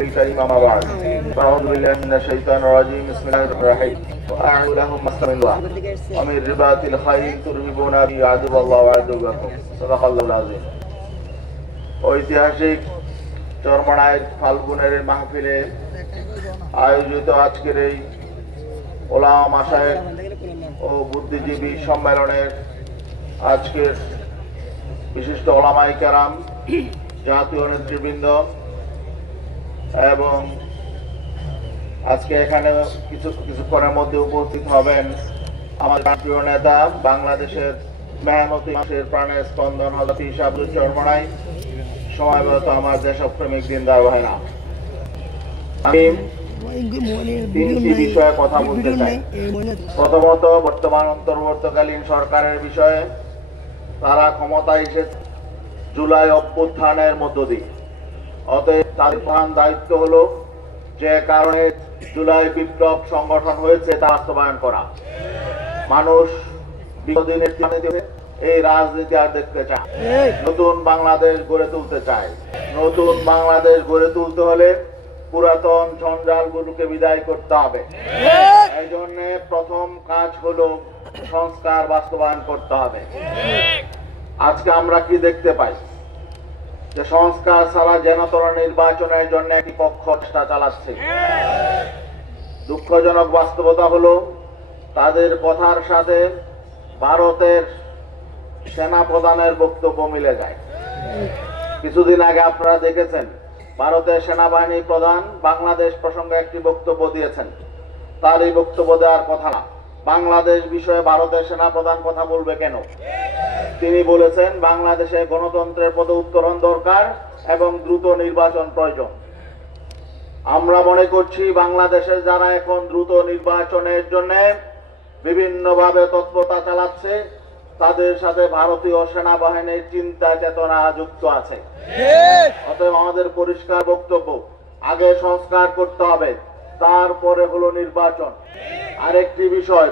الكريم أما بعد أعوذ بالله من الشيطان الرجيم بسم الله الرحمن الرحيم وأعوذ لهم مستمع الله ومن رباط الخيل ترهبون به عدو الله وعدوكم صدق الله العظيم ঐতিহাসিক চরমনায় ফাল্গুনের মাহফিলে আয়োজিত আজকের এই ওলামা মাশায়েখ ও বুদ্ধিজীবী সম্মেলনের আজকের বিশিষ্ট ওলামায়ে কেরাম, জাতীয় নেতৃবৃন্দ এবং আজকে এখানে কিছুক্ষণের মধ্যে উপস্থিত হবেন আমার প্রিয় নেতা, বাংলাদেশের মেহনতি মানুষের প্রাণের স্পন্দন হযরত ইসাবুল চরমনাই, সময়রত আমার দেশপ্রেমিক দিনদার ভাইরা, আমি তিনটি বিষয়ে কথা বলতে চাই। প্রথমত, বর্তমান অন্তর্বর্তীকালীন সরকারের বিষয়ে। তারা ক্ষমতায় এসেছে জুলাই অভ্যুত্থানের মধ্য দিয়ে, অতএব তাদের প্রধান দায়িত্ব হলো যে কারণে জুলাই বিপ্লব সংগঠন হয়েছে তা বাস্তবায়ন করা। মানুষ বিগতদিনের এই রাজনীতি আর দেখতে চায়, নতুন বাংলাদেশ গড়ে তুলতে চায়। নতুন বাংলাদেশ গড়ে তুলতে হলে পুরাতন ঝঞ্ঝালগুলোকে বিদায় করতে হবে। এই জন্য প্রথম কাজ হলো সংস্কার বাস্তবায়ন করতে হবে। আজকে আমরা কি দেখতে পাই যে সংস্কার ছাড়া যেন তোরা নির্বাচনের জন্য একটি পক্ষ চেষ্টা চালাচ্ছে। দুঃখজনক বাস্তবতা হলো তাদের কথার সাথে ভারতের সেনা প্রধানের বক্তব্য মিলে যায়। কিছুদিন আগে আপনারা দেখেছেন ভারতের সেনাবাহিনী প্রধান বাংলাদেশ প্রসঙ্গে একটি বক্তব্য দিয়েছেন। তার এই বক্তব্য দেওয়ার কথা না। বাংলাদেশ বিষয়ে ভারতের সেনা প্রধান কথা বলবে কেন? তিনি বলেছেন বাংলাদেশে গণতন্ত্রের পদে উত্তরণ দরকার এবং দ্রুত নির্বাচন প্রয়োজন। আমরা মনে করছি বাংলাদেশে যারা এখন দ্রুত নির্বাচনের জন্য বিভিন্নভাবে তৎপরতা চালাচ্ছে তাদের সাথে ভারতীয় সেনাবাহিনীর চিন্তা চেতনা যুক্ত আছে। অতএব আমাদের পরিষ্কার বক্তব্য, আগে সংস্কার করতে হবে, তারপরে হলো নির্বাচন। আরেকটি বিষয়,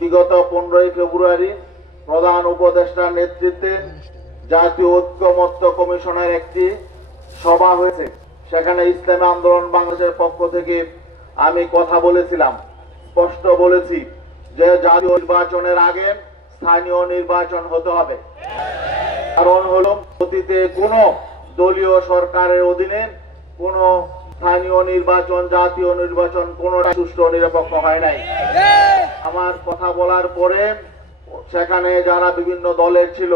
বিগত 15ই ফেব্রুয়ারি প্রধান উপদেষ্টার নেতৃত্বে জাতীয় ঐক্যমত্য কমিশনের একটি সভা হয়েছে। সেখানে ইসলামী আন্দোলন বাংলাদেশের পক্ষ থেকে আমি কথা বলেছিলাম, স্পষ্ট বলেছি যে জাতীয় নির্বাচনের আগে স্থানীয় নির্বাচন হতে হবে। কারণ হলো অতীতে কোন দলীয় সরকারের অধীনে কোন স্থানীয় নির্বাচন, জাতীয় নির্বাচন কোনটা সুষ্ঠু নিরপেক্ষ হয় নাই। আমার কথা বলার পরে সেখানে যারা বিভিন্ন দলের ছিল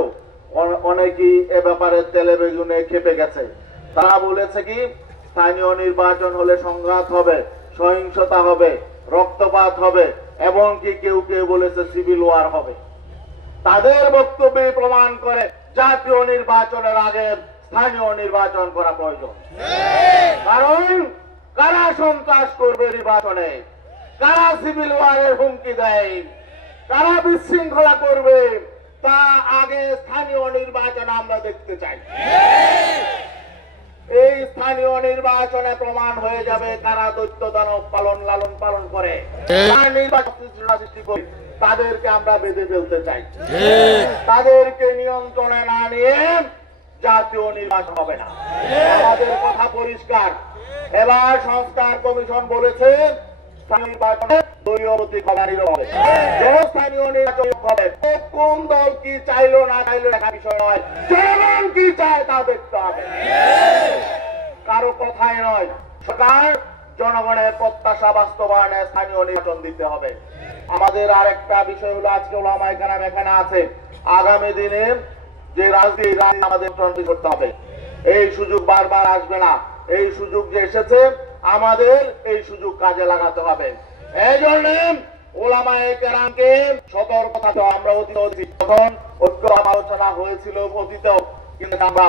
অনেকেই এ ব্যাপারে তেলে বেগুনে খেপে গেছে। তারা বলেছে কি স্থানীয় নির্বাচন হলে সংঘাত হবে, সহিংসতা হবে, রক্তপাত হবে, এবং কি কেউ কেউ বলেছে সিভিল ওয়ার হবে। তাদের বক্তব্যে প্রমাণ করে জাতীয় নির্বাচনের আগে স্থানীয় নির্বাচন করা প্রয়োজন। কারণ কারা সন্ত্রাস করবে নির্বাচনে, কারা সিভিল ওয়ারের হুমকি দেয়, কারা বিশৃঙ্খলা করবে, তা আগে স্থানীয় নির্বাচন আমরা দেখতে চাই। এই স্থানীয় নির্বাচনে প্রমাণ হয়ে যাবে কারা দৈত্য দানব লালন পালন করে, তাদেরকে আমরা বেঁধে ফেলতে চাই। তাদেরকে নিয়ন্ত্রণে না নিয়ে জাতীয় নির্বাচন হবে না। আমাদের কথা পরিষ্কার। এবার সংস্কার কমিশন বলেছে কোন দল কি চাইলো না চাইলো দেখা বিষয় নয়, জনগণ কি চায় তা দেখতে হবে। কারো কথাই নয়, সরকার জনগণের প্রত্যাশা বাস্তবায়নে স্থানীয় নির্বাচন দিতে হবে। আমাদের আরেকটা বিষয় হলো আজকে ওলামায়ে কেরাম এখানে আছে, আগামী দিনে যে রাজনীতি আমাদের করতে হবে। এই সুযোগ বারবার আসবে না। এই সুযোগ যে এসেছে আমাদের এই সুযোগ কাজে লাগাতে হবে। এই জন্য ওলামায়ে কেরামকে সতর্ক থাকতে আমরা অতীত তখন ঐক্য আলোচনা হয়েছিল অতীতেও, কিন্তু আমরা